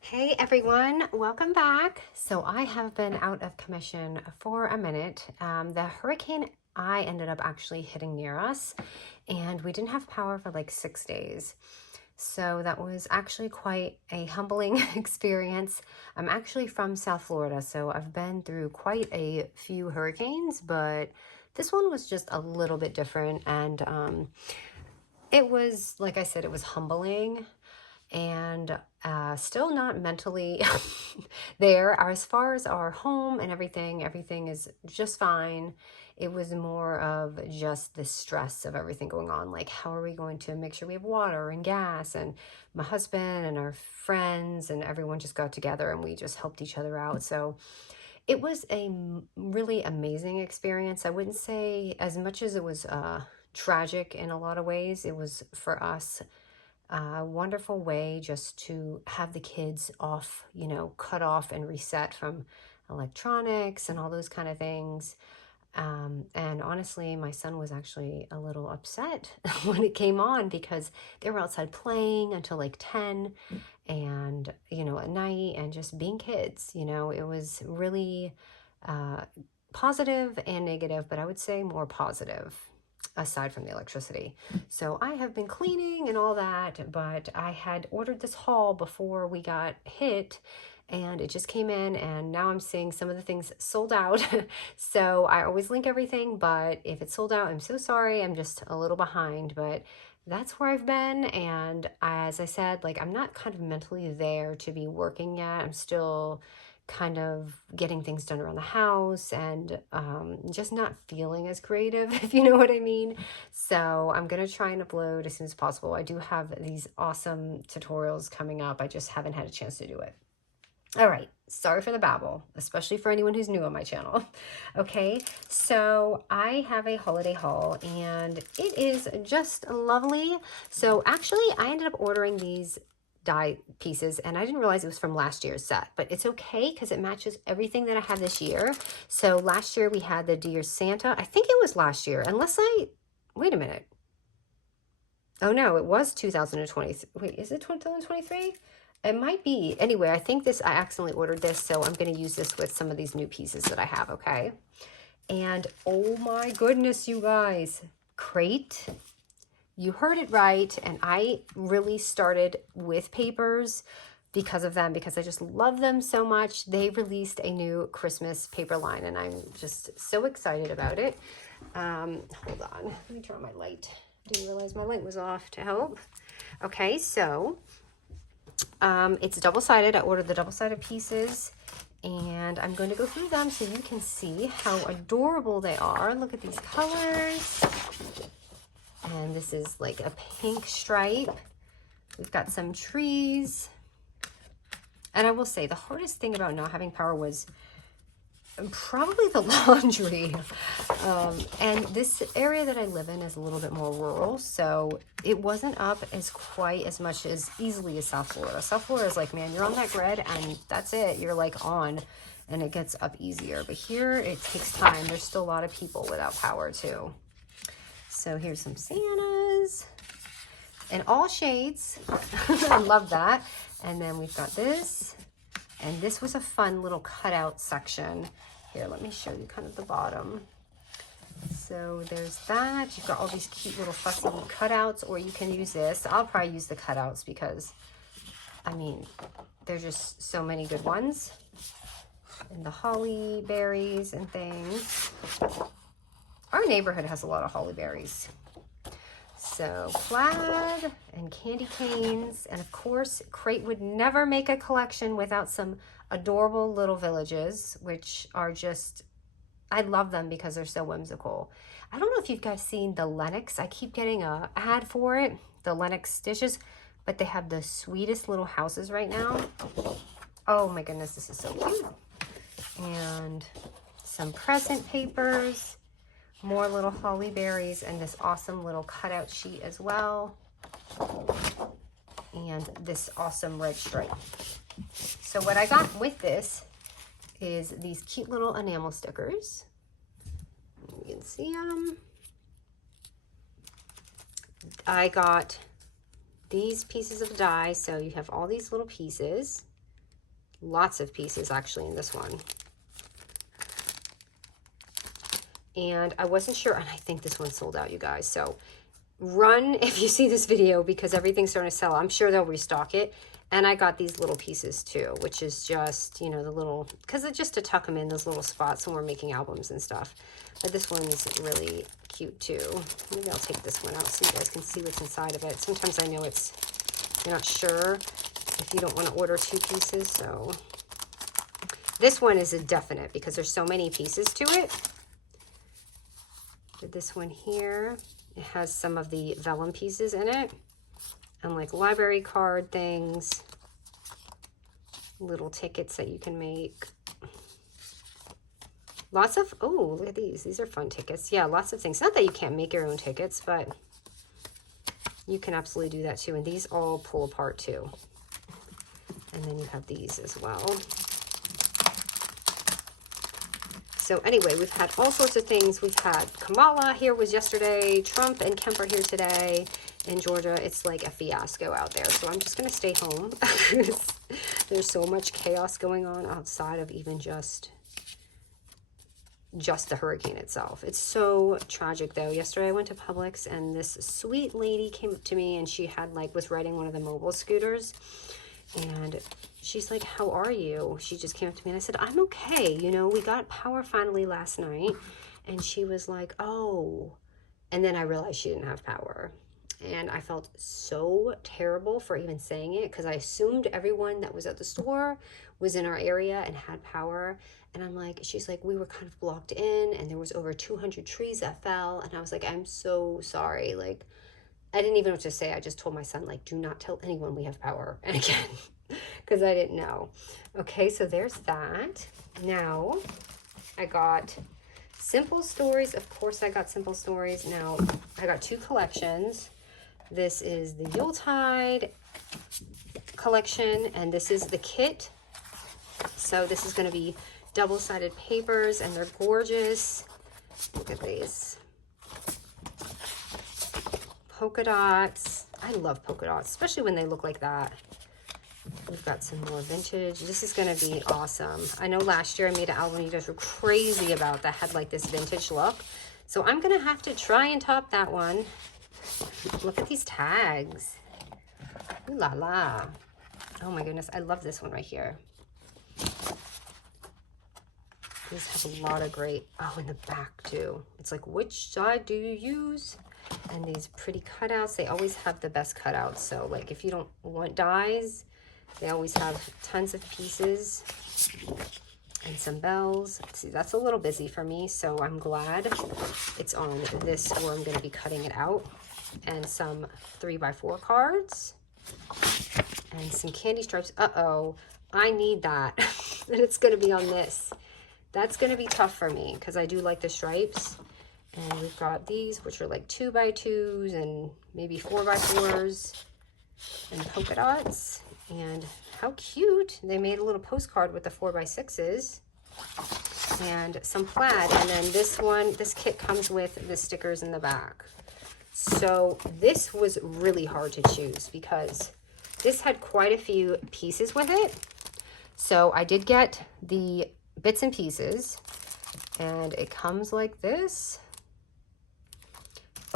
Hey everyone, welcome back. So I have been out of commission for a minute. The hurricane I ended up actually hitting near us, and we didn't have power for like 6 days. So that was actually quite a humbling experience. I'm actually from South Florida, so I've been through quite a few hurricanes, but this one was just a little bit different. And it was, like I said, it was humbling and still not mentally there. As far as our home and everything is just fine. It was more of just the stress of everything going on. Like, how are we going to make sure we have water and gas? And my husband and our friends and everyone just got together and we just helped each other out. So it was a really amazing experience. I wouldn't say as much as it was tragic in a lot of ways. It was for us a wonderful way just to have the kids off, cut off and reset from electronics and all those kind of things. And honestly, my son was actually a little upset when it came on because they were outside playing until like 10 and, at night and just being kids, it was really uh, positive and negative, but I would say more positive aside from the electricity. So I have been cleaning and all that, but I had ordered this haul before we got hit and it just came in and now I'm seeing some of the things sold out. So I always link everything, but if it's sold out, I'm so sorry. I'm just a little behind, but that's where I've been. And as I said, like, I'm not kind of mentally there to be working yet. I'm still kind of getting things done around the house and just not feeling as creative, if you know what I mean. So I'm going to try and upload as soon as possible. I do have these awesome tutorials coming up. I just haven't had a chance to do it. All right, sorry for the babble, especially for anyone who's new on my channel. Okay, so I have a holiday haul and it is just lovely. So actually, I ended up ordering these die pieces and I didn't realize it was from last year's set, but it's okay because it matches everything that I have this year. So last year we had the Dear Santa. I think it was last year, wait a minute. Oh no, it was 2020. Wait, is it 2023? It might be. Anyway, I think I accidentally ordered this, so I'm going to use this with some of these new pieces that I have, okay? And oh my goodness, you guys, crate. You heard it right, and I really started with papers because of them, because I just love them so much. They released a new Christmas paper line, and I'm just so excited about it. Hold on, let me turn on my light. Didn't realize my light was off to help. Okay, so it's double-sided. I ordered the double-sided pieces and I'm going to go through them so you can see how adorable they are. Look at these colors. And this is like a pink stripe. We've got some trees. And I will say the hardest thing about not having power was probably the laundry. And this area that I live in is a little bit more rural, so it wasn't up as quite as much as easily as South Florida. South Florida is like, man, you're on that grid and that's it. You're like on and it gets up easier. But here it takes time. There's still a lot of people without power too. So here's some Santas in all shades. I love that. And then we've got this. And this was a fun little cutout section. Here, let me show you kind of the bottom. So there's that. You've got all these cute little fussy cutouts, or you can use this. I'll probably use the cutouts because, I mean, there's just so many good ones. And the holly berries and things. Our neighborhood has a lot of holly berries. So plaid and candy canes, and of course, Crate would never make a collection without some adorable little villages, which are just, I love them because they're so whimsical. I don't know if you guys seen the Lennox. I keep getting a ad for it, the Lennox stitches, but they have the sweetest little houses right now. Oh my goodness, this is so cute. And some present papers. More little holly berries and this awesome little cutout sheet as well. And this awesome red stripe. So what I got with this is these cute little enamel stickers. You can see them. I got these pieces of die. So you have all these little pieces. Lots of pieces actually in this one. And I wasn't sure, and I think this one sold out, you guys. So run if you see this video, because everything's starting to sell. I'm sure they'll restock it. And I got these little pieces too, which is just, you know, the little, because it's just to tuck them in those little spots when we're making albums and stuff. But this one's really cute too. Maybe I'll take this one out so you guys can see what's inside of it. Sometimes I know you're not sure if you don't want to order 2 pieces. So this one is a definite because there's so many pieces to it. But this one here, it has some of the vellum pieces in it. And like library card things, little tickets that you can make. Lots of, oh, look at these. These are fun tickets. Yeah, lots of things. Not that you can't make your own tickets, but you can absolutely do that too. And these all pull apart too. And then you have these as well. So anyway, we've had all sorts of things. We've had Kamala here was yesterday. Trump and Kemp are here today. In Georgia, it's like a fiasco out there. So I'm just going to stay home. There's so much chaos going on outside of even just the hurricane itself. It's so tragic though. Yesterday I went to Publix and this sweet lady came up to me and she had was riding one of the mobile scooters. And she's like, how are you? She just came up to me and I said, I'm okay. You know, we got power finally last night. And she was like, oh. And then I realized she didn't have power. And I felt so terrible for even saying it because I assumed everyone that was at the store was in our area and had power. And I'm like, she's like, we were kind of blocked in and there was over 200 trees that fell. And I was like, I'm so sorry. Like, I didn't even know what to say. I just told my son, like, do not tell anyone we have power. And again, because I didn't know. Okay, so there's that. Now, I got Simple Stories. Of course, I got Simple Stories. Now, I got 2 collections. This is the Yuletide collection, and this is the kit. So this is going to be double-sided papers, and they're gorgeous. Look at these. Polka dots. I love polka dots, especially when they look like that. We've got some more vintage. This is going to be awesome. I know last year I made an album you guys were crazy about that had like this vintage look. So I'm going to have to try and top that one. Look at these tags. Ooh la la. Oh my goodness. I love this one right here. These have a lot of great, oh, in the back too. It's like, which side do you use? And these pretty cutouts. They always have the best cutouts. So like if you don't want dies, they always have tons of pieces and some bells. See, that's a little busy for me. So I'm glad it's on this where I'm going to be cutting it out. And some 3x4 cards and some candy stripes. Uh-oh, I need that. And it's going to be on this. That's going to be tough for me because I do like the stripes. And we've got these, which are like 2x2s and maybe 4x4s and polka dots. And how cute. They made a little postcard with the 4x6s and some plaid. And then this kit comes with the stickers in the back. So this was really hard to choose because this had quite a few pieces with it. So I did get the bits and pieces and it comes like this.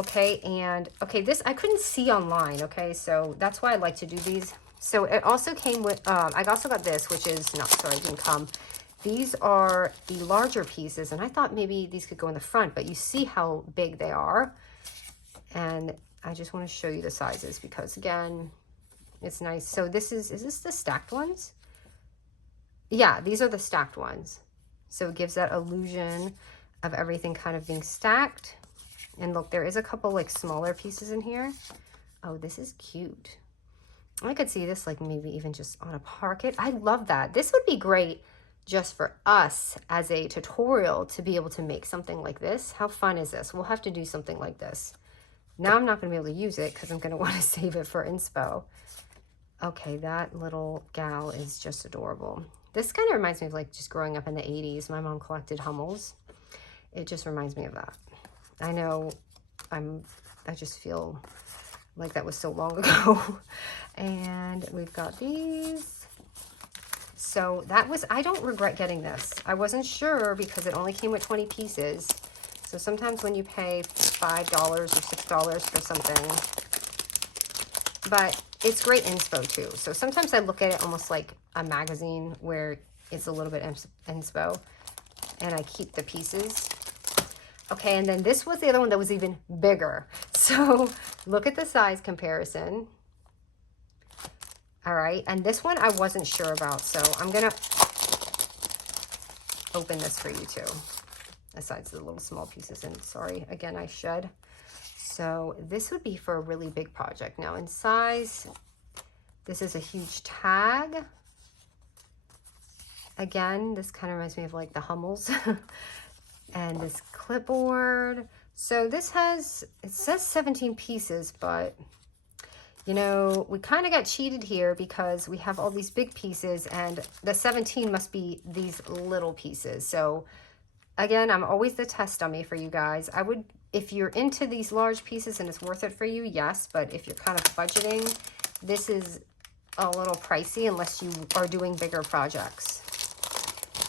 Okay, and okay, this I couldn't see online, okay? So that's why I like to do these. So it also came with, I also got this, which is, not, sorry, it didn't come. These are the larger pieces and I thought maybe these could go in the front, but you see how big they are. And I just want to show you the sizes because again, it's nice. So this is this the stacked ones? Yeah, these are the stacked ones. So it gives that illusion of everything kind of being stacked. And look, there is a couple like smaller pieces in here. Oh, this is cute. I could see this like maybe even just on a parquet. I love that. This would be great just for us as a tutorial to be able to make something like this. How fun is this? We'll have to do something like this. Now I'm not going to be able to use it because I'm going to want to save it for inspo. Okay, that little gal is just adorable. This kind of reminds me of like just growing up in the 80s. My mom collected Hummels. It just reminds me of that. I know I just feel like that was so long ago. And we've got these So that was, I don't regret getting this. I wasn't sure because it only came with 20 pieces. So sometimes when you pay $5 or $6 for something, but it's great inspo too. So sometimes I look at it almost like a magazine where it's a little bit inspo, and I keep the pieces. Okay, and then this was the other one that was even bigger. So look at the size comparison. All right, and this one I wasn't sure about, so I'm gonna open this for you too, besides the little small pieces. And sorry, again, I shed. So this would be for a really big project. Now in size, this is a huge tag. Again, this kind of reminds me of like the Hummels. And this clipboard. So this has, it says 17 pieces, but you know, we kind of got cheated here because we have all these big pieces and the 17 must be these little pieces. So again, I'm always the test dummy for you guys. I would, if you're into these large pieces and it's worth it for you, yes. But if you're kind of budgeting, this is a little pricey unless you are doing bigger projects.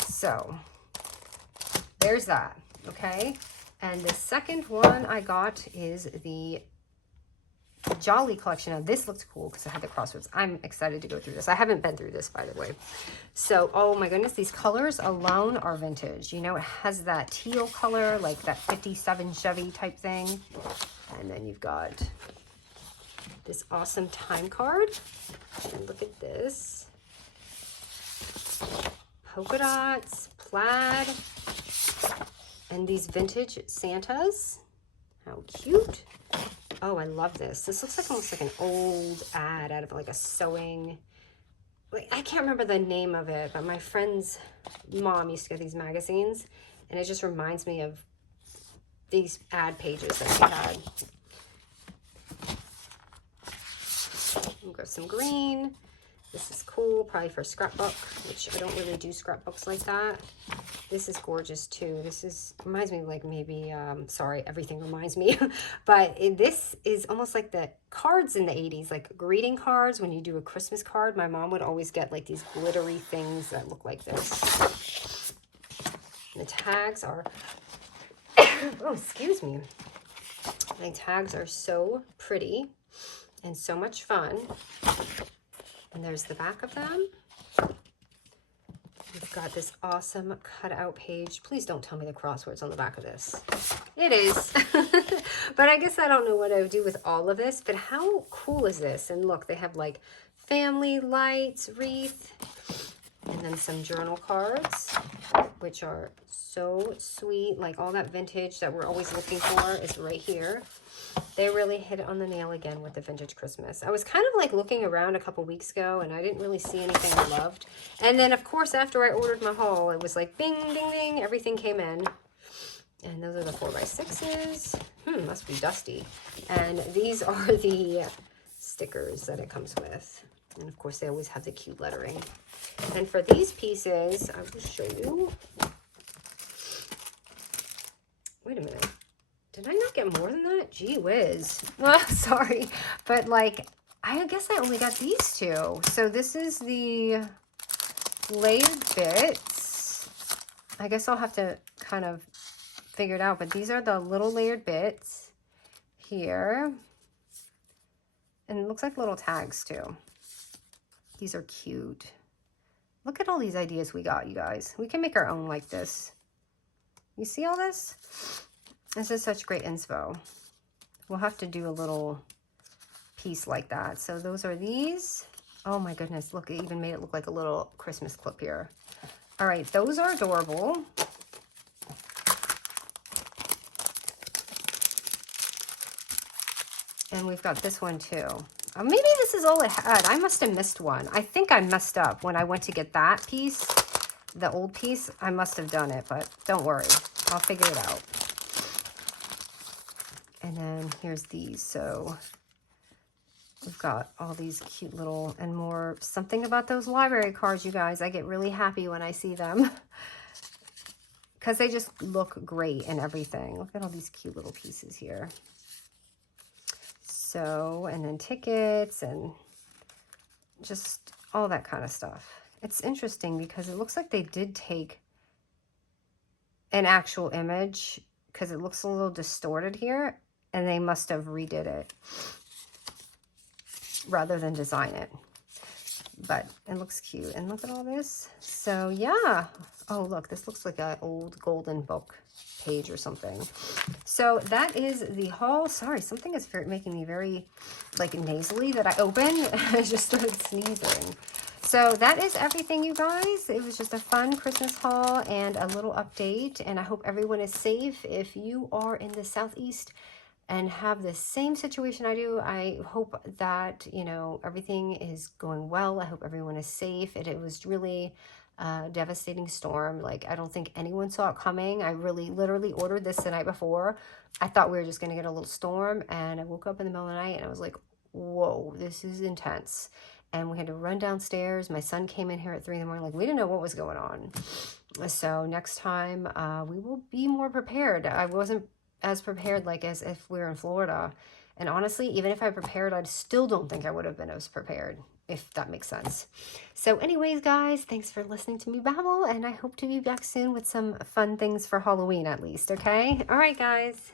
So there's that, okay? And the second one I got is the Jolly collection. Now this looks cool because I had the crosswords. I'm excited to go through this. I haven't been through this, by the way. So, oh my goodness, these colors alone are vintage. You know, it has that teal color, like that 57 Chevy type thing. And then you've got this awesome time card. And look at this. Polka dots, plaid, and these vintage Santas. How cute. Oh, I love this. This looks like almost like an old ad out of like a sewing, like, I can't remember the name of it, but my friend's mom used to get these magazines, and it just reminds me of these ad pages that she had. We've got some green. This is cool, probably for a scrapbook, which I don't really do scrapbooks like that. This is gorgeous too. This is, reminds me like maybe, sorry, everything reminds me, but this is almost like the cards in the 80s, like greeting cards. When you do a Christmas card, my mom would always get like these glittery things that look like this. The tags are, oh, excuse me. The tags are so pretty and so much fun. And there's the back of them. We've got this awesome cutout page. Please don't tell me the crosswords on the back of this. It is. But I guess I don't know what I would do with all of this, but how cool is this? And look, they have like family lights, wreath, and then some journal cards, which are so sweet. Like all that vintage that we're always looking for is right here. They really hit it on the nail again with the vintage Christmas. I was kind of like looking around a couple weeks ago and I didn't really see anything I loved. And then of course, after I ordered my haul, it was like bing, ding, ding, everything came in. And those are the 4x6s. Must be dusty. And these are the stickers that it comes with. And of course, they always have the cute lettering. And for these pieces, I will show you. Wait a minute. Did I not get more than that? Gee whiz. Well, sorry. But like, I guess I only got these two. So this is the layered bits. I guess I'll have to kind of figure it out. But these are the little layered bits here. And it looks like little tags too. These are cute. Look at all these ideas we got, you guys. We can make our own like this. You see all this? This is such great inspo. We'll have to do a little piece like that. So those are these. Oh my goodness, look, it even made it look like a little Christmas clip here. All right, those are adorable. And we've got this one too. Maybe this is all it had. I must have missed one. I think I messed up when I went to get that piece, the old piece. I must have done it, but don't worry. I'll figure it out. And then here's these. So we've got all these cute little and more. Something about those library cards, you guys. I get really happy when I see them because they just look great and everything. Look at all these cute little pieces here. So, and then tickets and just all that kind of stuff. It's interesting because it looks like they did take an actual image because it looks a little distorted here, and they must have redid it rather than design it. But it looks cute. And look at all this. So yeah. Oh, look, this looks like an old golden book page or something. So that is the haul. Sorry, something is making me very like nasally that I open. I just started sneezing. So that is everything, you guys. It was just a fun Christmas haul and a little update. And I hope everyone is safe. If you are in the Southeast and have the same situation I do, I hope that, you know, everything is going well. I hope everyone is safe. It was really a devastating storm. Like, I don't think anyone saw it coming. I really literally ordered this the night before. I thought we were just going to get a little storm, and I woke up in the middle of the night and I was like, whoa, this is intense. And we had to run downstairs. My son came in here at 3 in the morning. Like, we didn't know what was going on. So next time we will be more prepared. I wasn't as prepared like as if we were in Florida. And honestly, even if I prepared, I still don't think I would have been as prepared, if that makes sense. So anyways, guys, thanks for listening to me babble, and I hope to be back soon with some fun things for Halloween at least, okay? All right, guys.